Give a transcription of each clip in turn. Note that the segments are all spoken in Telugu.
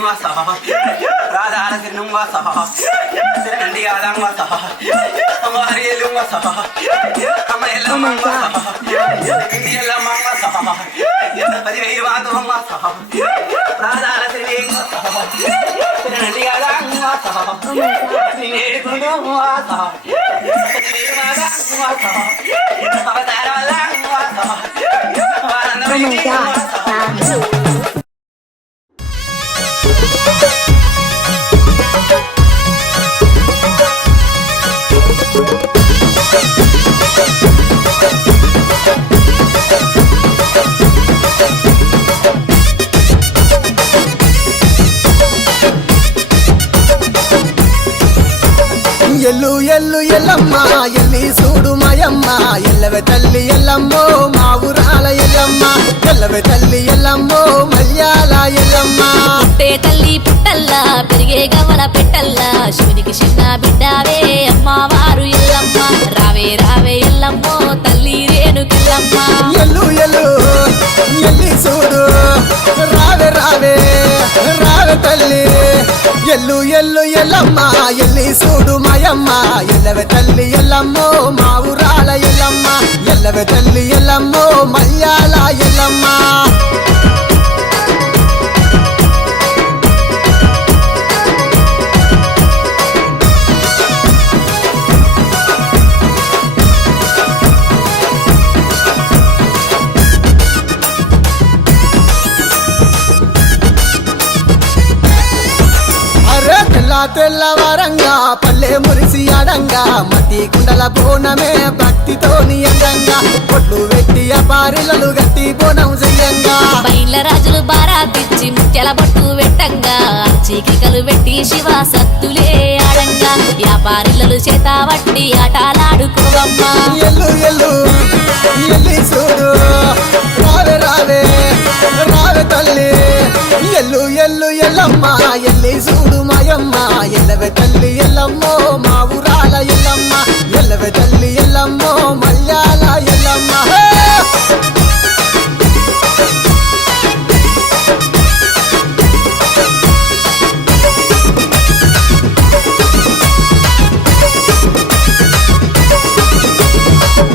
వాస రాధార తిరుం వాస తిరండి ఆలం వాస అమరి ఎలుం వాస అమయలం వాస ఇండియలం వాస పదివేలు వాతం వాస రాధార తిరుం వాస తిరండి ఆలం వాస నేడుకుండు వాస పదివేలు వాతం వాస అవతార వాలం వాస వారందరి వాస ఎల్లు ఎల్లు ఎల్లమ్మ ఎల్లి చూడు మాయమ్మ ఎల్లవే తల్లి ఎల్లమ్మో మా ఊరాల ఎల్లమ్మ ఎల్లవే తల్లి ఎల్లమ్మో మల్యాల ఎల్లమ్మ పుట్టే తల్లి పుట్టల్లా పెరిగే గవల పెట్టల్లా శివునికి చిన్న బిడ్డావే అమ్మవారు ఎల్లమ్మ రావే రావే ఎల్లమ్మో తల్లి రేణుకెల్లమ్మ ఎల్లు ఎల్లు ఎల్లి చూడు రావే రావే రావే తల్లి ఎల్లు ఎల్లు ఎల్లమ్మ ఎల్లి చూడు మాయమ్మ ఎల్లవే తల్లి ఎల్లమ్మో మా ఊరాల ఎల్లమ్మ ఎల్లవే తల్లి ఎల్లమ్మో మల్యాల ఎల్లమ్మ తెల్లవారంగా పల్లె మురిసి అడంగా మట్టి కుండల బోనమే భక్తితోని అందంగా పొట్లు వెట్టి అపారిలలు గట్టి బోనం చెయ్యంగా బయళ్ళ రాజులు బారాతిచ్చి ముత్యాల బొట్టు వెట్టంగా చీకికలు వెట్టి శివ సత్తులే ఆడంగా వ్యాపారిలలు చేత వట్టి ఆటలాడుకోవమ్మా ఎల్లు ఎల్లు ఎల్లి చూడు రావే రావే రావే తల్లి ఎల్లు ఎల్లు ఎల్లమ్మ ఎల్లి చూడు మాయమ్మ ఎల్లవే తల్లి ఎల్లమ్మో మా ఊరాల ఎల్లమ్మ ఎల్లవే తల్లి ఎల్లమ్మో మల్యాల ఎల్లమ్మ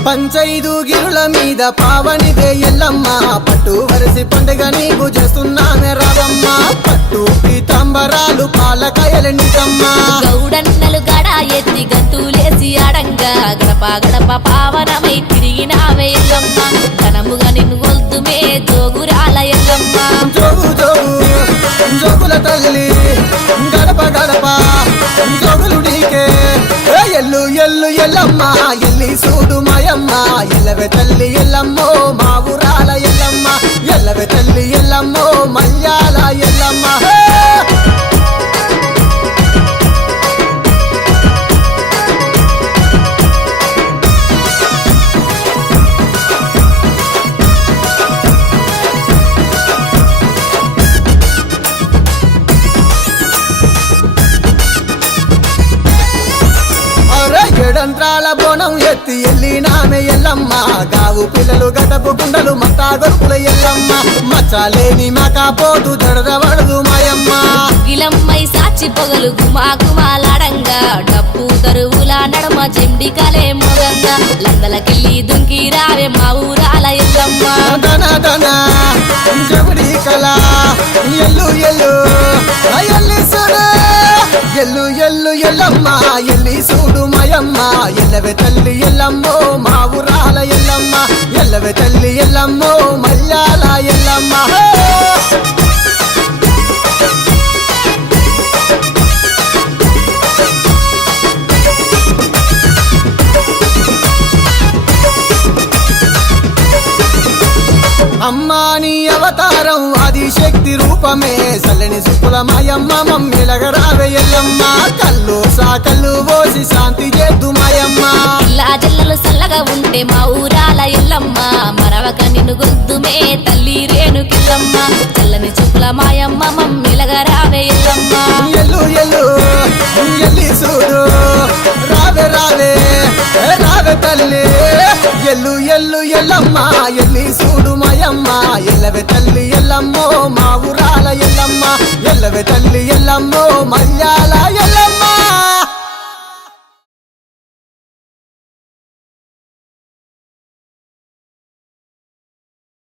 పంచైదు గిరుల మీద పావనిదే ఎల్లమ్మ పట్టు వరిసి పండుగ నీకు చేస్తున్నానే రావమ్మ పట్టు పీతాంబరాలు పాలకాయలు నీకమ్మ గౌడన్నలు గడ ఎత్తి గంతులేసి ఆడంగా గడప గడప పావనమై తిరిగినావే ఎల్లమ్మ ఘనముగా నిన్ను గొల్తుమే జోగురాల ఎల్లమ్మ జోగు జోగు జోగుల తల్లి గడప గడప జోగులు నీకే ఎల్లు ఎల్లు ఎల్లమ్మ ఎల్లి చూడు మాయమ్మ ఎల్లవే తల్లి ఎల్లమ్మో మా ఊరాల ఎల్లమ్మ ఎల్లవే తల్లి ఎల్లమ్మో మల్యాల ఎల్లమ్మ ఏడంత్రాల బోనం ఎత్తి ఎల్లినామె ఎల్లమ్మ గావు పిల్లలు గడపు గుండలు మట్టా గొరుపుల ఎల్లమ్మ మచ్చలేని మకాపోతు జడదవడదు మాయమ్మ గిలమ్మై సాచి పొగలు గుమా గుమాలాడంగా డప్పు తరువుల నడమ చెండికలే మొగంగా లందలకెళ్ళి దుంకి రావే మా ఊరాల ఎల్లమ్మ దన దన జబడి కళ ఎల్లు ఎల్లు ఎల్లి చూడు ఎల్లు ఎల్లు ఎల్లమ్మ ఎల్లి చూడు మాయమ్మ ఎల్లవే తల్లి ఎల్లమ్మో మా ఊరాల ఎల్లమ్మ ఎల్లవే తల్లి ఎల్లమ్మో మల్యాల ఎల్లమ్మ అమ్మాని అవతారం ఆదిశక్తి రూపమే సల్లని సుప్పుల మాయమ్మ మమ్మిలగరావే ఎల్లమ్మ కళ్ళు సాకళ్ళు పోసి శాంతి చేద్దు మాయమ్మ ఇలా జల్లలు సల్లగా ఉంటే మా ఊరాల ఎల్లమ్మ మరవక నిన్ను గొద్దుమే తల్లి రేణుకెల్లమ్మ చల్లని చూపుల మాయమ్మ మమ్మిలగా రావే ఎల్లమ్మ ఎల్లు ఎల్లు ఎల్లి చూడు రావే రావే రావే తల్లి ఎల్లు ఎల్లు ఎల్లమ్మ ఎల్లి చూడు మాయమ్మ ఎల్లవే తల్లి ఎల్లమ్మో మా ఊరాల ఎల్లమ్మ ఎల్లవే ఎల్లమ్మో మల్యాల